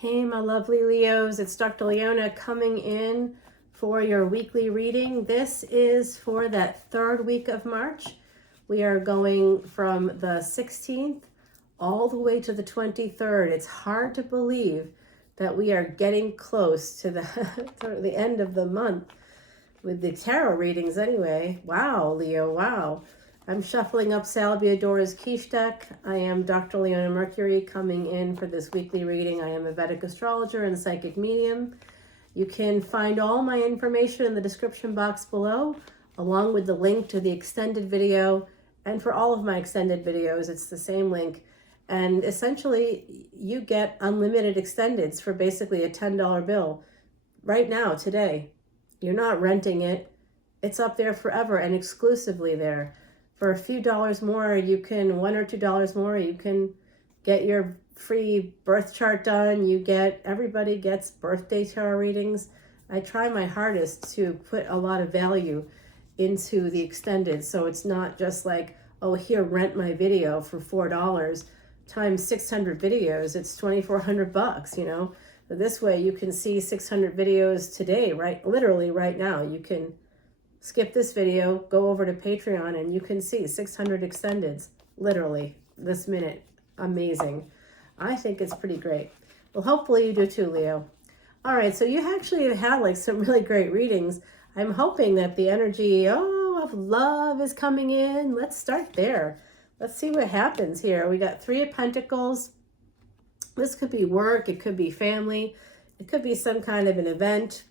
Hey, my lovely Leos, it's Dr. Leona coming in for your weekly reading. This is for that third week of March. We are going from the 16th all the way to the 23rd. It's hard to believe that we are getting close to the end of the month with the tarot readings anyway. Wow, Leo, wow. I'm shuffling up Salviadora's quiche deck. I am Dr. Leona Mercury coming in for this weekly reading. I am a Vedic astrologer and psychic medium. You can find all my information in the description box below, along with the link to the extended video. And for all of my extended videos, it's the same link. And essentially, you get unlimited extendeds for basically a $10 bill right now, today. You're not renting it. It's up there forever and exclusively there. For a few dollars more, you can, $1 or $2 more, you can get your free birth chart done. Everybody gets birthday tarot readings. I try my hardest to put a lot of value into the extended. So it's not just like, oh, here, rent my video for $4 times 600 videos. It's $2,400, you know. So this way you can see 600 videos today, right? Literally right now. You can skip this video, go over to Patreon, and you can see 600 extendeds, literally, this minute. Amazing. I think it's pretty great. Well, hopefully you do too, Leo. All right, so you actually have had like some really great readings. I'm hoping that the energy, of love is coming in. Let's start there. Let's see what happens here. We got 3 of Pentacles. This could be work. It could be family. It could be some kind of an event.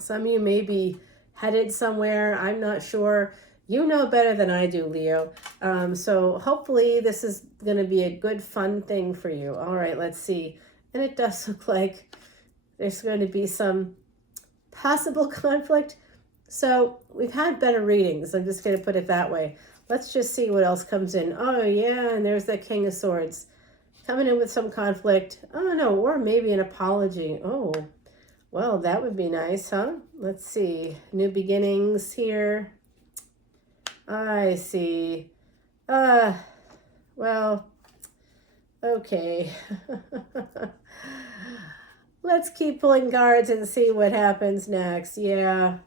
Some of you may be headed somewhere. I'm not sure. You know better than I do, Leo. So hopefully this is going to be a good, fun thing for you. All right, let's see. And it does look like there's going to be some possible conflict. So we've had better readings. I'm just going to put it that way. Let's just see what else comes in. Oh, yeah, and there's the King of Swords coming in with some conflict. Oh, no, or maybe an apology. Oh, well, that would be nice, huh? Let's see. New beginnings here. I see. Well, okay. Let's keep pulling cards and see what happens next. Yeah.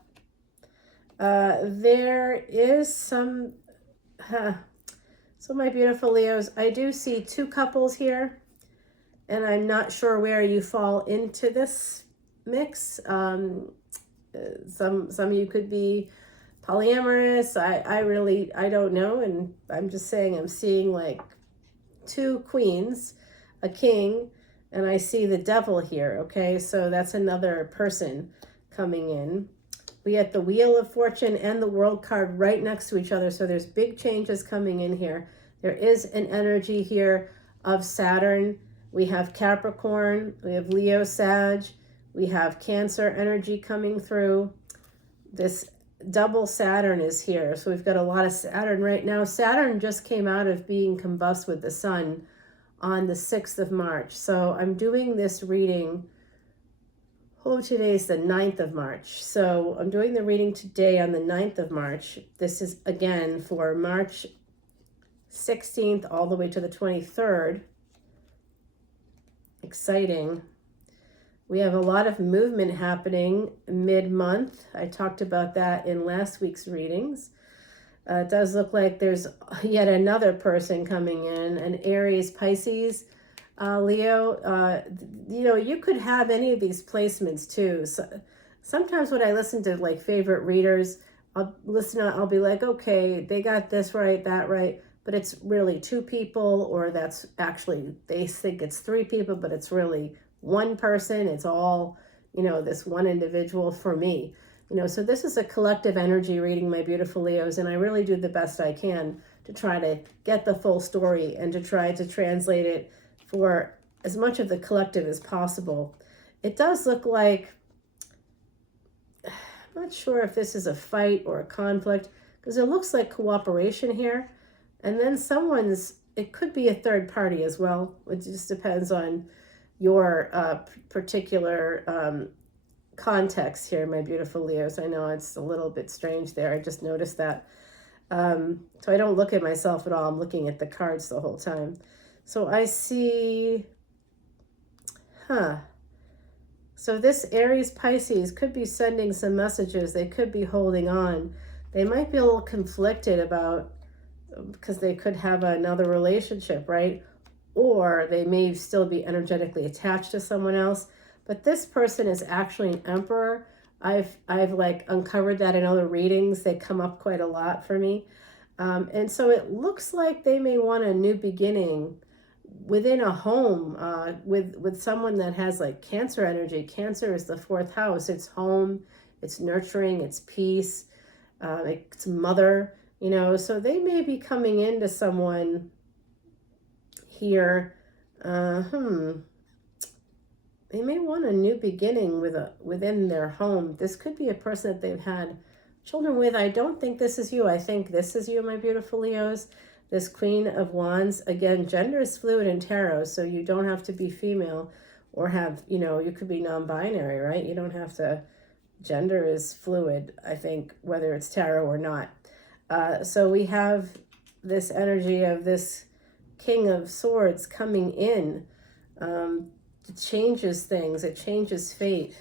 There is some... So my beautiful Leos, I do see 2 couples here, and I'm not sure where you fall into this mix. Some of you could be polyamorous. I don't know, and I'm just saying I'm seeing like 2 queens, a king, and I see the devil here. Okay, so that's another person coming in. We have the Wheel of Fortune and the World card right next to each other, so there's big changes coming in here. There is an energy here of Saturn. We have Capricorn, we have Leo, Sag, we have Cancer energy coming through. This double Saturn is here, so we've got a lot of Saturn right now. Saturn just came out of being combust with the sun on the 6th of March. So I'm doing this reading. Oh, today's the 9th of March. So I'm doing the reading today on the 9th of March. This is, again, for March 16th all the way to the 23rd. Exciting. We have a lot of movement happening mid-month. I talked about that in last week's readings. It does look like there's yet another person coming in, an Aries, Pisces, Leo. You could have any of these placements too. So sometimes when I listen to like favorite readers, I'll be like, okay, they got this right, that right, but it's really 2 people, or that's actually, they think it's 3 people, but it's really 1 person. It's all, this one individual for me. So this is a collective energy reading, my beautiful Leos, and I really do the best I can to try to get the full story and to try to translate it for as much of the collective as possible. It does look like, I'm not sure if this is a fight or a conflict, because it looks like cooperation here. And then it could be a third party as well. It just depends on your particular context here, my beautiful Leos. I know it's a little bit strange there. I just noticed that. So I don't look at myself at all. I'm looking at the cards the whole time. So I see Huh. So this Aries Pisces could be sending some messages. They could be holding on. They might be a little conflicted about, because they could have another relationship, right? Or they may still be energetically attached to someone else. But this person is actually an emperor. I've like uncovered that in other readings. They come up quite a lot for me. And so it looks like they may want a new beginning within a home, with someone that has like Cancer energy. Cancer is the fourth house. It's home, it's nurturing, it's peace, it's mother, so they may be coming into someone here. They may want a new beginning within their home. This could be a person that they've had children with. I don't think this is you. I think this is you, my beautiful Leos. This Queen of Wands. Again, gender is fluid in tarot, so you don't have to be female or have, you could be non-binary, right? You don't have to. Gender is fluid, I think, whether it's tarot or not. So we have this energy of this King of Swords coming in. It changes things. It changes fate.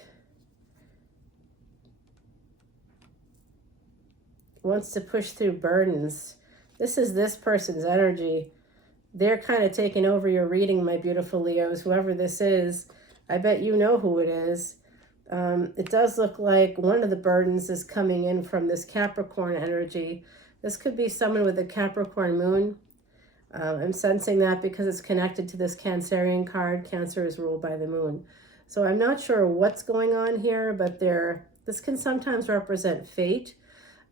Wants to push through burdens. This is this person's energy. They're kind of taking over your reading, my beautiful Leos. Whoever this is, I bet you know who it is. It does look like one of the burdens is coming in from this Capricorn energy. This could be someone with a Capricorn moon. I'm sensing that because it's connected to this Cancerian card. Cancer is ruled by the moon. So I'm not sure what's going on here, but this can sometimes represent fate,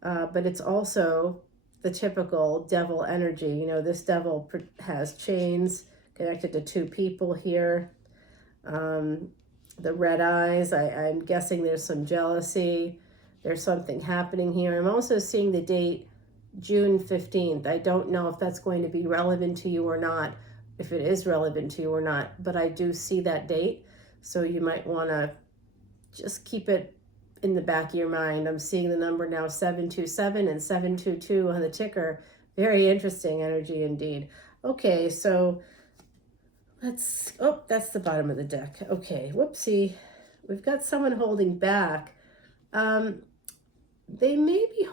but it's also the typical devil energy. This devil has chains connected to two people here. The red eyes, I'm guessing there's some jealousy. There's something happening here. I'm also seeing the date June 15th. I don't know if that's going to be relevant to you or not, if it is relevant to you or not, but I do see that date. So you might want to just keep it in the back of your mind. I'm seeing the number now 727 and 722 on the ticker. Very interesting energy indeed. Okay, so that's the bottom of the deck. Okay, whoopsie. We've got someone holding back. They may be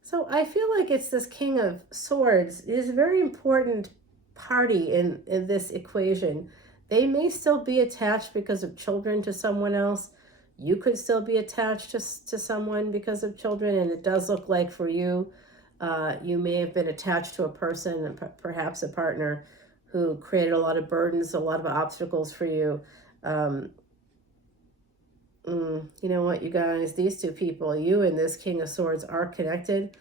so I feel like it's this King of Swords. It is a very important party in this equation. They may still be attached because of children to someone else. You could still be attached to someone because of children, and it does look like for you, you may have been attached to a person, and perhaps a partner, who created a lot of burdens, a lot of obstacles for you. You know what, you guys, these two people, you and this King of Swords, are connected,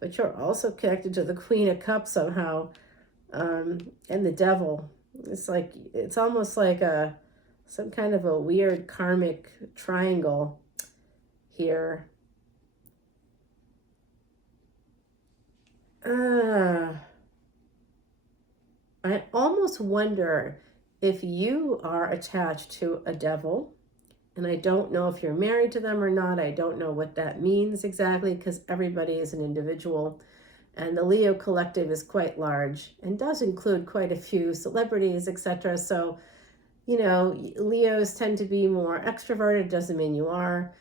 but you're also connected to the Queen of Cups somehow, and the Devil. It's almost like some kind of a weird karmic triangle here. I almost wonder if you are attached to a devil, and I don't know if you're married to them or not. I don't know what that means exactly, because everybody is an individual, and the Leo collective is quite large and does include quite a few celebrities, etc. So, Leos tend to be more extroverted. Doesn't mean you are.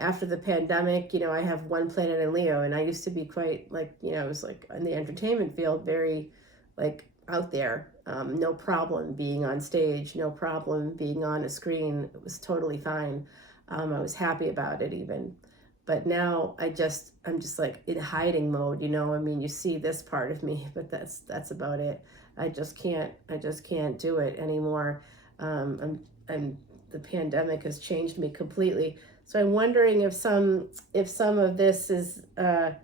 After the pandemic, I have one planet in Leo, and I used to be quite I was like in the entertainment field, very out there. No problem being on stage, no problem being on a screen. It was totally fine. I was happy about it even. But now I'm just like in hiding mode, you see this part of me, but that's about it. I just can't do it anymore. The pandemic has changed me completely. So I'm wondering if some of this is, I'm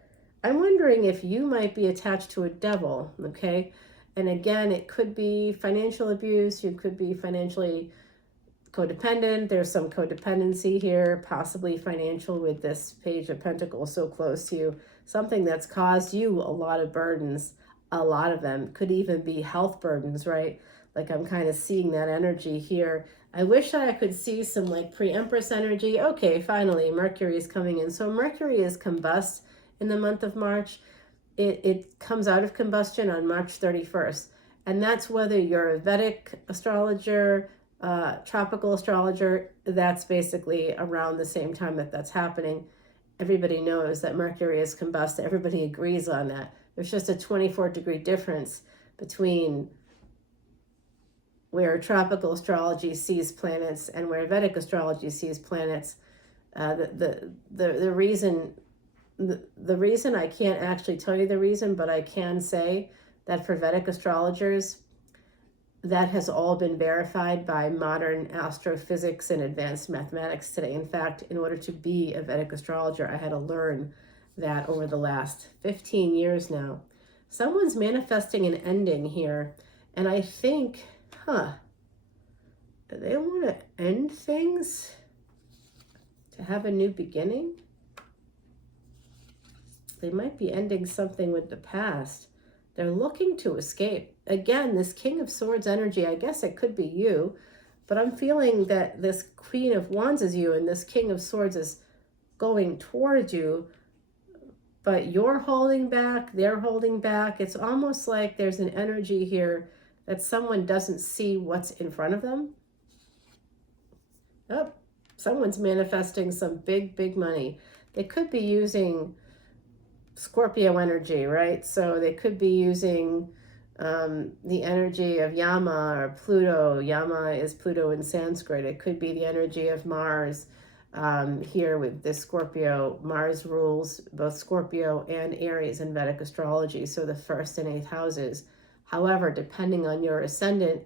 wondering if you might be attached to a devil, okay? And again, it could be financial abuse. You could be financially codependent. There's some codependency here, possibly financial, with this Page of Pentacles so close to you. Something that's caused you a lot of burdens. A lot of them could even be health burdens, right? I'm kind of seeing that energy here. I wish that I could see some pre-Empress energy. Okay, finally, Mercury is coming in. So Mercury is combust in the month of March. It comes out of combustion on March 31st. And that's whether you're a Vedic astrologer, tropical astrologer, that's basically around the same time that that's happening. Everybody knows that Mercury is combust. Everybody agrees on that. There's just a 24-degree difference between where tropical astrology sees planets and where Vedic astrology sees planets. The reason I can't actually tell you the reason, but I can say that for Vedic astrologers, that has all been verified by modern astrophysics and advanced mathematics today. In fact, in order to be a Vedic astrologer, I had to learn that over the last 15 years now. Someone's manifesting an ending here, and I think, they want to end things to have a new beginning? They might be ending something with the past. They're looking to escape. Again, this King of Swords energy, I guess it could be you, but I'm feeling that this Queen of Wands is you and this King of Swords is going towards you, but you're holding back, they're holding back. It's almost like there's an energy here that someone doesn't see what's in front of them. Oh, someone's manifesting some big money. They could be using Scorpio energy, right? So they could be using the energy of Yama or Pluto. Yama is Pluto in Sanskrit. It could be the energy of Mars here with this Scorpio. Mars rules both Scorpio and Aries in Vedic astrology, so the 1st and 8th houses. However, depending on your ascendant,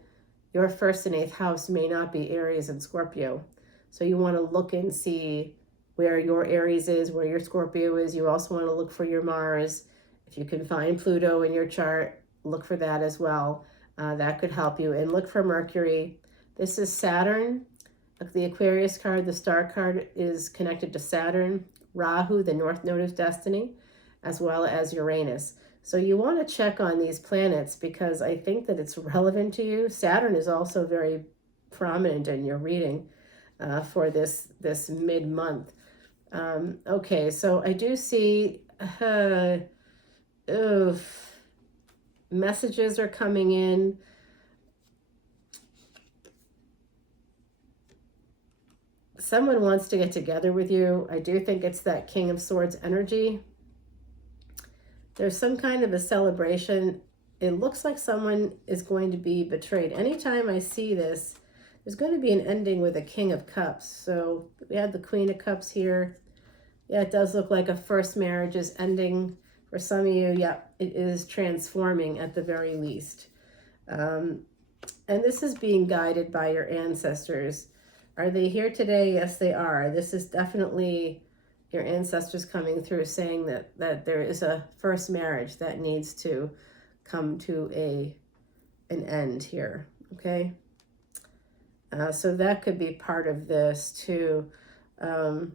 your 1st and 8th house may not be Aries and Scorpio. So you want to look and see where your Aries is, where your Scorpio is. You also want to look for your Mars. If you can find Pluto in your chart, look for that as well. That could help you. And look for Mercury. This is Saturn. Look, the Aquarius card, the star card, is connected to Saturn, Rahu, the North Node of Destiny, as well as Uranus. So you want to check on these planets because I think that it's relevant to you. Saturn is also very prominent in your reading for this mid-month. Okay, so I do see messages are coming in. Someone wants to get together with you. I do think it's that King of Swords energy. There's some kind of a celebration. It looks like someone is going to be betrayed. Anytime I see this, there's going to be an ending with a King of Cups. So we had the Queen of Cups here. Yeah, it does look like a first marriage is ending. For some of you, yeah, it is transforming at the very least. And this is being guided by your ancestors. Are they here today? Yes, they are. This is definitely your ancestors coming through saying that there is a first marriage that needs to come to an end here, okay? So that could be part of this too. You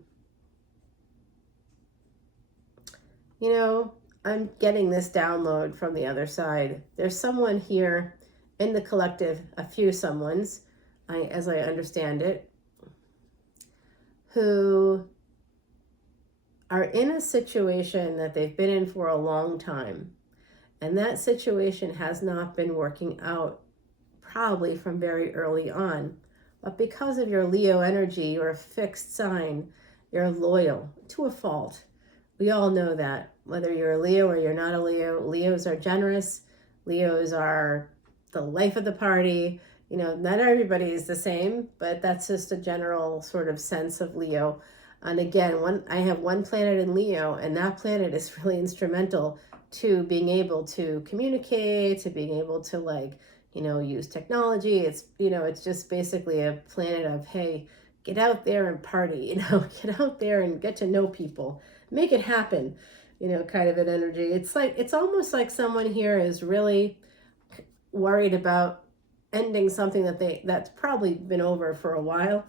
know, I'm getting this download from the other side. There's someone here in the collective, a few someones, as I understand it, who are in a situation that they've been in for a long time. And that situation has not been working out probably from very early on. But because of your Leo energy, you're a fixed sign, you're loyal to a fault. We all know that, whether you're a Leo or you're not a Leo. Leos are generous. Leos are the life of the party. You know, not everybody is the same, but that's just a general sort of sense of Leo. And again, I have one planet in Leo, and that planet is really instrumental to being able to communicate, to being able to use technology. It's, it's just basically a planet of, hey, get out there and party, get out there and get to know people, make it happen, kind of an energy. It's almost like someone here is really worried about ending something that's probably been over for a while.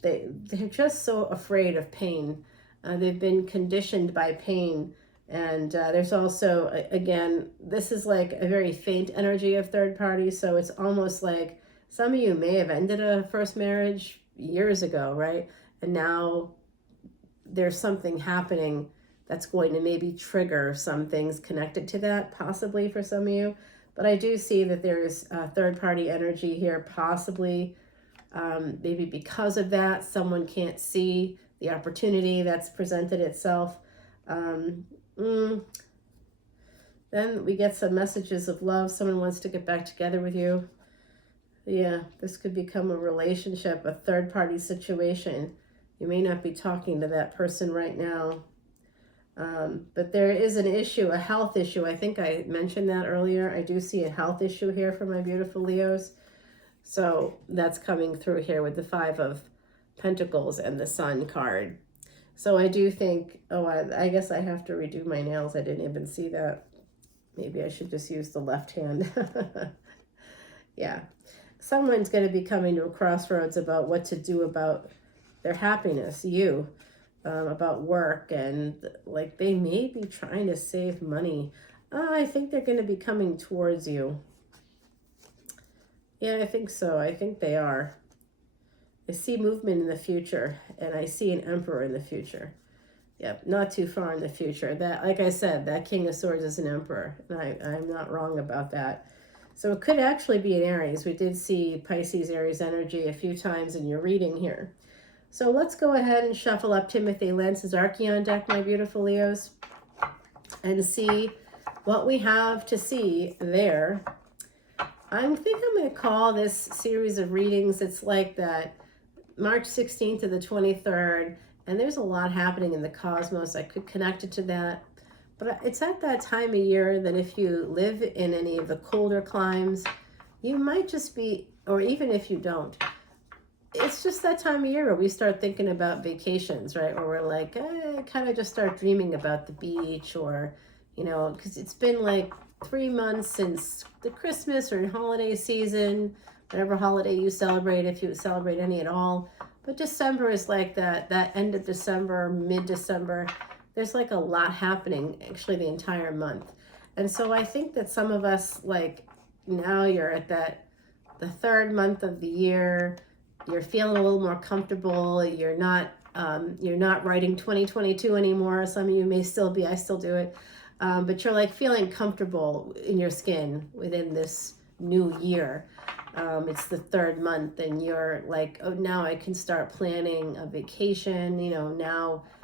They're just so afraid of pain. They've been conditioned by pain. And there's also, again, this is like a very faint energy of third party. So it's almost like some of you may have ended a first marriage years ago, right? And now there's something happening that's going to maybe trigger some things connected to that, possibly for some of you. But I do see that there's third-party energy here, possibly. Maybe because of that, someone can't see the opportunity that's presented itself. Then we get some messages of love. Someone wants to get back together with you. Yeah, this could become a relationship, a third-party situation. You may not be talking to that person right now. But there is an issue, a health issue. I think I mentioned that earlier. I do see a health issue here for my beautiful Leos. So that's coming through here with the Five of Pentacles and the Sun card. So I do think, oh, I guess I have to redo my nails. I didn't even see that. Maybe I should just use the left hand. Yeah. Someone's going to be coming to a crossroads about what to do about their happiness, about work, and like they may be trying to save money. I think they're going to be coming towards you. Yeah, I think so. I think they are. I see movement in the future, and I see an emperor in the future. Yep, not too far in the future. That, like I said, that King of Swords is an emperor, and I'm not wrong about that. So it could actually be an Aries. We did see Pisces, Aries energy a few times in your reading here. So let's go ahead and shuffle up Timothy Lentz's Archeon deck, my beautiful Leos, and see what we have to see there. I think I'm going to call this series of readings, it's like that March 16th to the 23rd, and there's a lot happening in the cosmos. I could connect it to that. But it's at that time of year that if you live in any of the colder climes, you might just be, or even if you don't, it's just that time of year where we start thinking about vacations, right? Or we're like, kind of just start dreaming about the beach, or, because it's been like 3 months since the Christmas or holiday season, whatever holiday you celebrate, if you celebrate any at all. But December is like that end of December, mid-December. There's like a lot happening actually the entire month. And so I think that some of us, like now you're at the third month of the year, you're feeling a little more comfortable. You're not writing 2022 anymore. Some of you may still be, I still do it. But you're like feeling comfortable in your skin within this new year. It's the third month and you're like, oh, now I can start planning a vacation.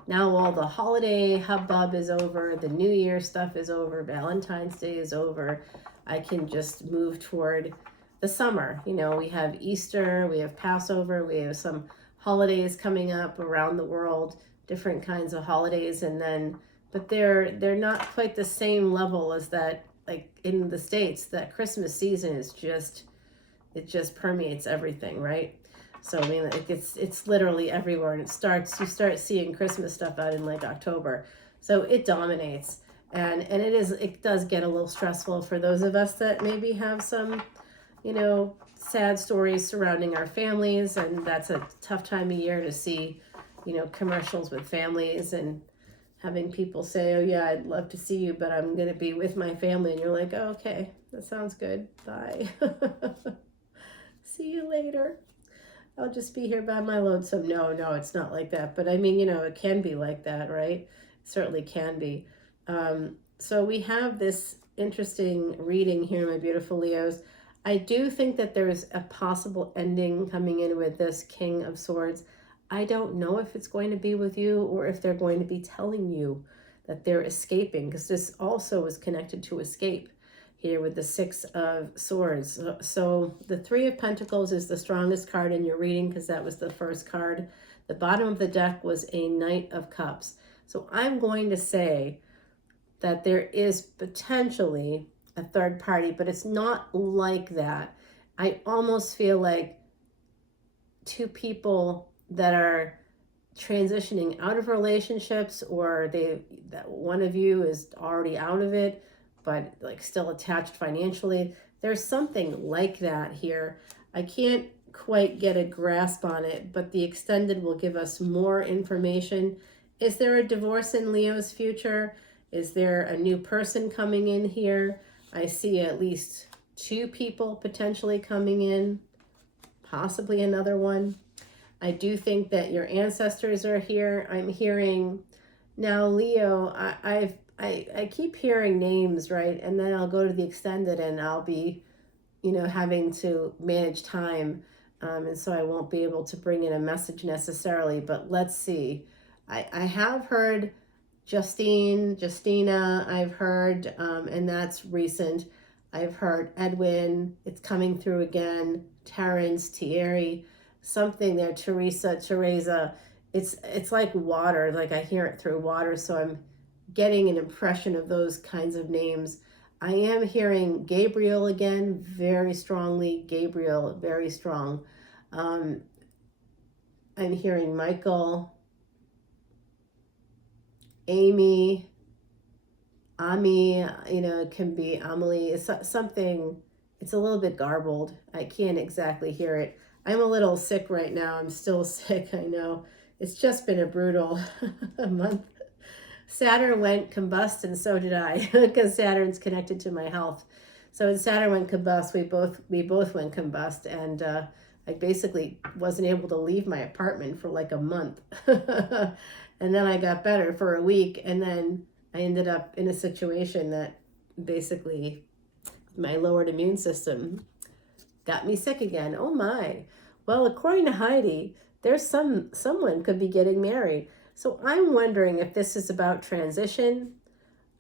Now all the holiday hubbub is over. The New Year stuff is over. Valentine's Day is over. I can just move toward the summer. We have Easter, we have Passover, we have some holidays coming up around the world, different kinds of holidays, but they're not quite the same level as that, like in the States. That Christmas season is it just permeates everything, right? So I mean, it's literally everywhere, and you start seeing Christmas stuff out in like October. So it dominates, and it does get a little stressful for those of us that maybe have some, sad stories surrounding our families, and that's a tough time of year to see, commercials with families and having people say, oh yeah, I'd love to see you, but I'm going to be with my family. And you're like, oh, okay, that sounds good. Bye. See you later. I'll just be here by my lonesome. No, it's not like that. But I mean, it can be like that, right? It certainly can be. So we have this interesting reading here, my beautiful Leos. I do think that there's a possible ending coming in with this King of Swords. I don't know if it's going to be with you or if they're going to be telling you that they're escaping, because this also is connected to escape here with the Six of Swords. So the Three of Pentacles is the strongest card in your reading because that was the first card. The bottom of the deck was a Knight of Cups. So I'm going to say that there is potentially a third party, but it's not like that. I almost feel like two people that are transitioning out of relationships, or that one of you is already out of it, but like still attached financially. There's something like that here. I can't quite get a grasp on it, but the extended will give us more information. Is there a divorce in Leo's future? Is there a new person coming in here? I see at least two people potentially coming in, possibly another one. I do think that your ancestors are here. I'm hearing now, Leo, I keep hearing names, right? And then I'll go to the extended and I'll be, having to manage time. And so I won't be able to bring in a message necessarily, but let's see. I have heard Justina, I've heard, and that's recent. I've heard Edwin, it's coming through again, Terrence, Thierry, something there, Teresa. It's like water, like I hear it through water, so I'm getting an impression of those kinds of names. I am hearing Gabriel again, very strongly. Gabriel, very strong. I'm hearing Michael, Amy, Ami, it can be Amelie. It's something, it's a little bit garbled. I can't exactly hear it. I'm a little sick right now. I'm still sick, I know. It's just been a brutal month. Saturn went combust, and so did I, because Saturn's connected to my health. So when Saturn went combust, we both went combust, and I basically wasn't able to leave my apartment for like a month. And then I got better for a week, and then I ended up in a situation that basically my lowered immune system got me sick again. Oh my. Well, according to Heidi, there's someone could be getting married. So I'm wondering if this is about transition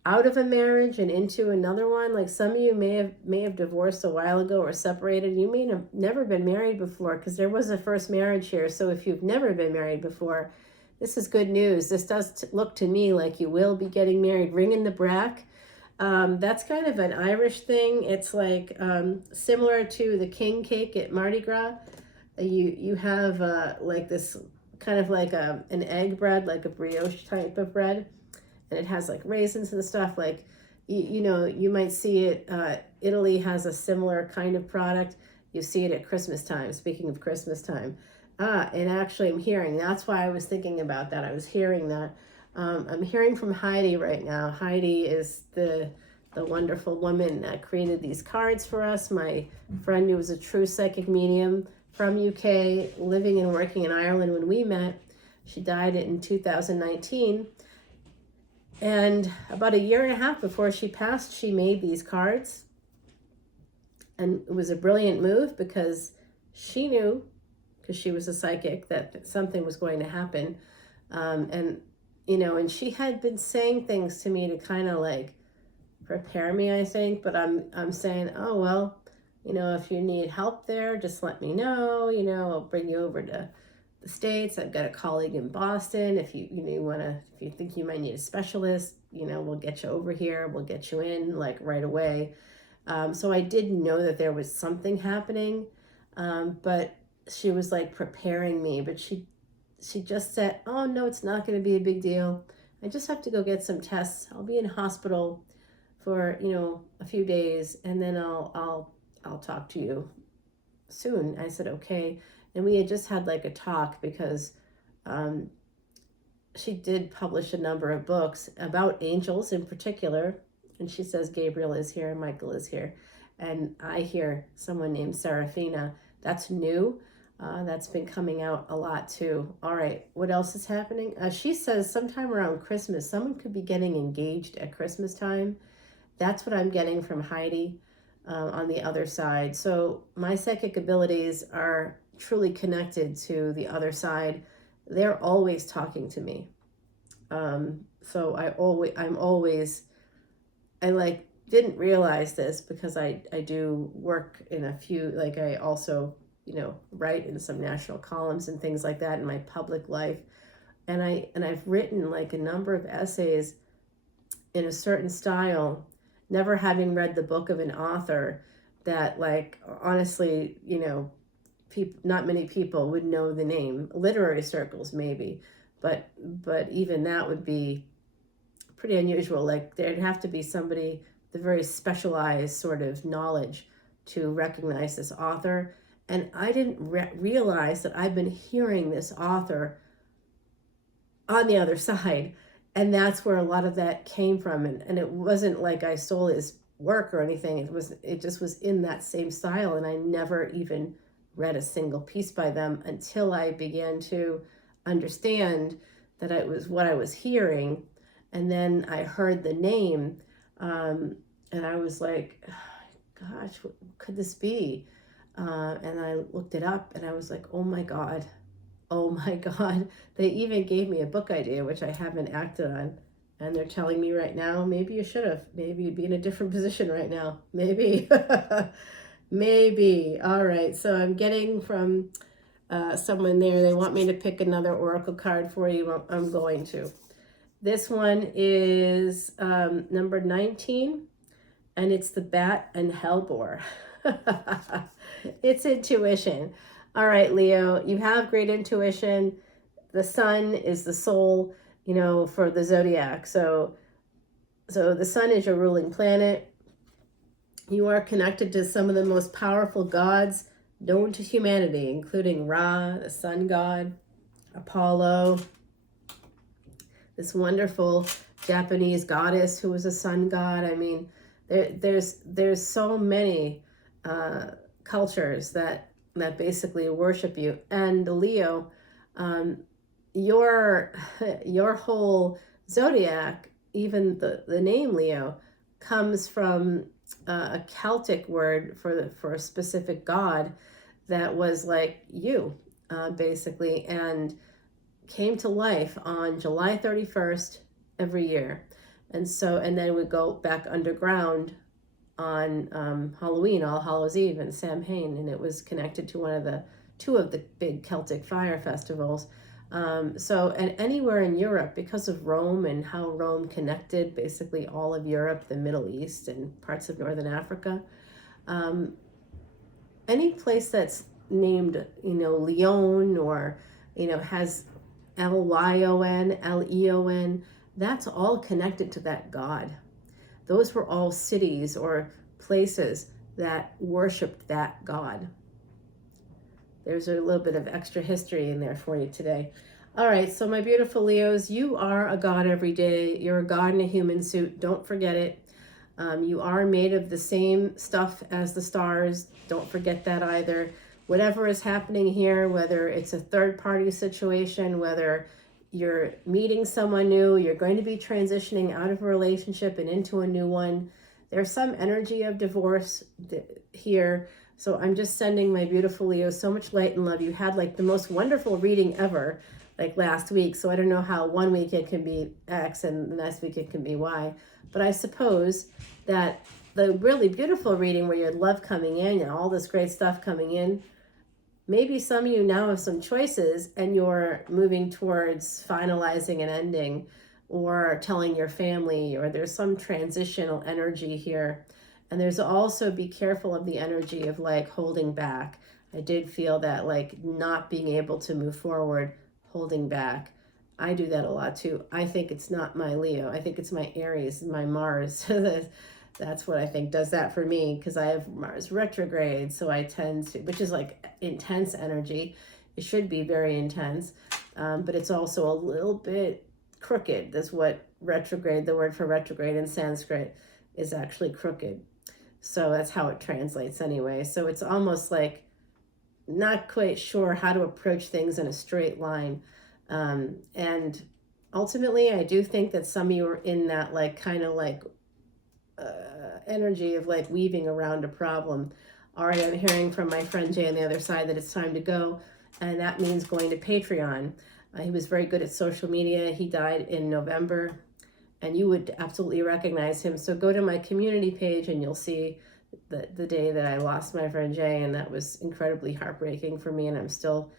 out of a marriage and into another one. Like some of you may have divorced a while ago or separated. You may have never been married before, because there was a first marriage here. So if you've never been married before, this is good news. This does look to me like you will be getting married. Ringing the brack. That's kind of an Irish thing. It's like similar to the king cake at Mardi Gras. You have like this kind of like an egg bread, like a brioche type of bread, and it has like raisins and stuff. Like you might see it. Italy has a similar kind of product. You see it at Christmas time. Speaking of Christmas time, and actually I'm hearing. That's why I was thinking about that. I was hearing that. I'm hearing from Heidi right now. Heidi is the wonderful woman that created these cards for us. My friend who was a true psychic medium from UK, living and working in Ireland when we met. She died in 2019. And about a year and a half before she passed, she made these cards. And it was a brilliant move, because she knew, because she was a psychic, that something was going to happen. And she had been saying things to me to kind of like prepare me, I think. But I'm saying, oh, well, if you need help there, just let me know. I'll bring you over to the States. I've got a colleague in Boston. If you think you might need a specialist, we'll get you over here. We'll get you in like right away. So I did know that there was something happening, but she was like preparing me. But she just said, oh no, it's not going to be a big deal. I just have to go get some tests. I'll be in hospital for a few days, and then I'll talk to you soon. I said, okay. And we had just had like a talk, because she did publish a number of books about angels in particular. And she says Gabriel is here and Michael is here. And I hear someone named Serafina. That's new. That's been coming out a lot too. All right, what else is happening? She says sometime around Christmas, someone could be getting engaged at Christmas time. That's what I'm getting from Heidi. On the other side. So my psychic abilities are truly connected to the other side. They're always talking to me. So I didn't realize this, because I do work in a few, like I also, write in some national columns and things like that in my public life. And I've written like a number of essays in a certain style, never having read the book of an author that, like, honestly, not many people would know the name. Literary circles maybe, but even that would be pretty unusual. Like there'd have to be somebody with a very specialized sort of knowledge to recognize this author. And I didn't realize that I've been hearing this author on the other side. And that's where a lot of that came from. And it wasn't like I stole his work or anything. It just was in that same style. And I never even read a single piece by them until I began to understand that it was what I was hearing. And then I heard the name, and I was like, gosh, what could this be? And I looked it up and I was like, oh my God. Oh my God. They even gave me a book idea, which I haven't acted on. And they're telling me right now, maybe you should have. Maybe you'd be in a different position right now. Maybe. Maybe. All right. So I'm getting from someone there. They want me to pick another oracle card for you. I'm going to. This one is number 19, and it's the Bat and Hellbore. It's intuition. All right, Leo, you have great intuition. The sun is the soul, for the zodiac. So the sun is your ruling planet. You are connected to some of the most powerful gods known to humanity, including Ra, the sun god, Apollo, this wonderful Japanese goddess who was a sun god. I mean, there's so many cultures that basically worship you. And Leo, your whole zodiac, even the name Leo, comes from a Celtic word for a specific god that was like you, basically, and came to life on July 31st every year. And then we go back underground on Halloween, All Hallows Eve, and Samhain, and it was connected to two of the big Celtic fire festivals. And anywhere in Europe, because of Rome and how Rome connected basically all of Europe, the Middle East, and parts of Northern Africa, any place that's named, Leon, or, has Lyon, Leon, that's all connected to that god. Those were all cities or places that worshiped that god. There's a little bit of extra history in there for you today. All right, so my beautiful Leos, you are a god every day. You're a god in a human suit. Don't forget it. You are made of the same stuff as the stars. Don't forget that either. Whatever is happening here, whether it's a third-party situation, whether you're meeting someone new, you're going to be transitioning out of a relationship and into a new one, there's some energy of divorce here. So I'm just sending my beautiful Leo so much light and love. You had like the most wonderful reading ever, like last week. So I don't know how 1 week it can be X and the next week it can be Y. But I suppose that the really beautiful reading where you had love coming in and all this great stuff coming in, maybe some of you now have some choices and you're moving towards finalizing an ending or telling your family, or there's some transitional energy here. And there's also, be careful of the energy of like holding back. I did feel that like not being able to move forward, holding back. I do that a lot too. I think it's not my Leo. I think it's my Aries, my Mars. That's what I think does that for me, because I have Mars retrograde. So I tend to, which is like intense energy. It should be very intense, but it's also a little bit crooked. That's what retrograde, the word for retrograde in Sanskrit, is actually crooked. So that's how it translates anyway. So it's almost like not quite sure how to approach things in a straight line. And ultimately, I do think that some of you are in that like kind of like energy of like weaving around a problem. All right, I'm hearing from my friend Jay on the other side that it's time to go. And that means going to Patreon. He was very good at social media. He died in November. And you would absolutely recognize him. So go to my community page and you'll see the day that I lost my friend Jay, and that was incredibly heartbreaking for me, and I'm still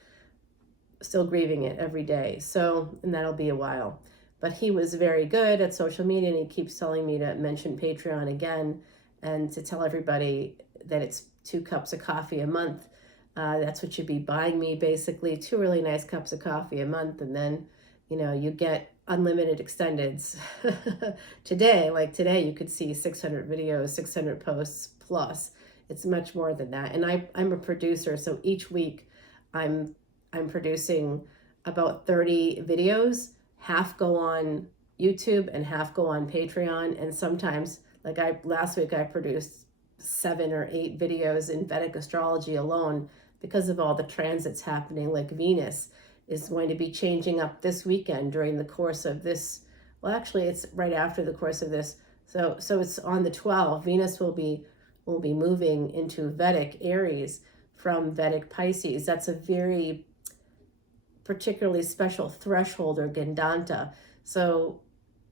grieving it every day. So, and that'll be a while. But he was very good at social media, and he keeps telling me to mention Patreon again and to tell everybody that it's 2 cups of coffee a month. That's what you'd be buying me, basically, 2 really nice cups of coffee a month, and then you get unlimited extendeds. Today you could see 600 videos, 600 posts plus. It's much more than that. And I'm a producer, so each week I'm producing about 30 videos. Half go on YouTube and half go on Patreon. And sometimes, like last week I produced 7 or 8 videos in Vedic Astrology alone because of all the transits happening. Like Venus is going to be changing up this weekend during the course of this, Well, actually, it's right after the course of this. So it's on the 12th. Venus will be moving into Vedic Aries from Vedic Pisces. That's a very particularly special threshold or Gandanta. So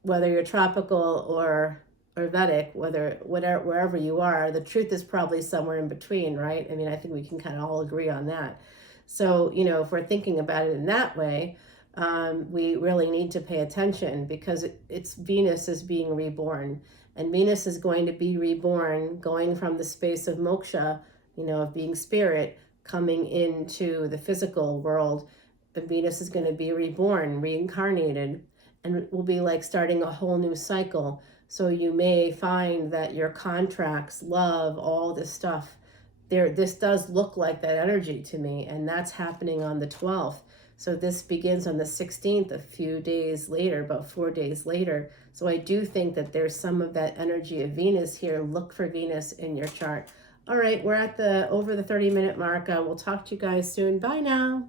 whether you're tropical or Vedic, wherever you are, the truth is probably somewhere in between, right? I mean, I think we can kind of all agree on that. So, if we're thinking about it in that way, we really need to pay attention, because it's Venus is being reborn, and Venus is going to be reborn, going from the space of moksha, of being spirit, coming into the physical world. And Venus is going to be reborn, reincarnated, and it will be like starting a whole new cycle. So you may find that your contracts, love, all this stuff, this does look like that energy to me, and that's happening on the 12th. So this begins on the 16th, a few days later, about 4 days later. So I do think that there's some of that energy of Venus here. Look for Venus in your chart. All right, we're at over the 30-minute mark. We'll talk to you guys soon. Bye now.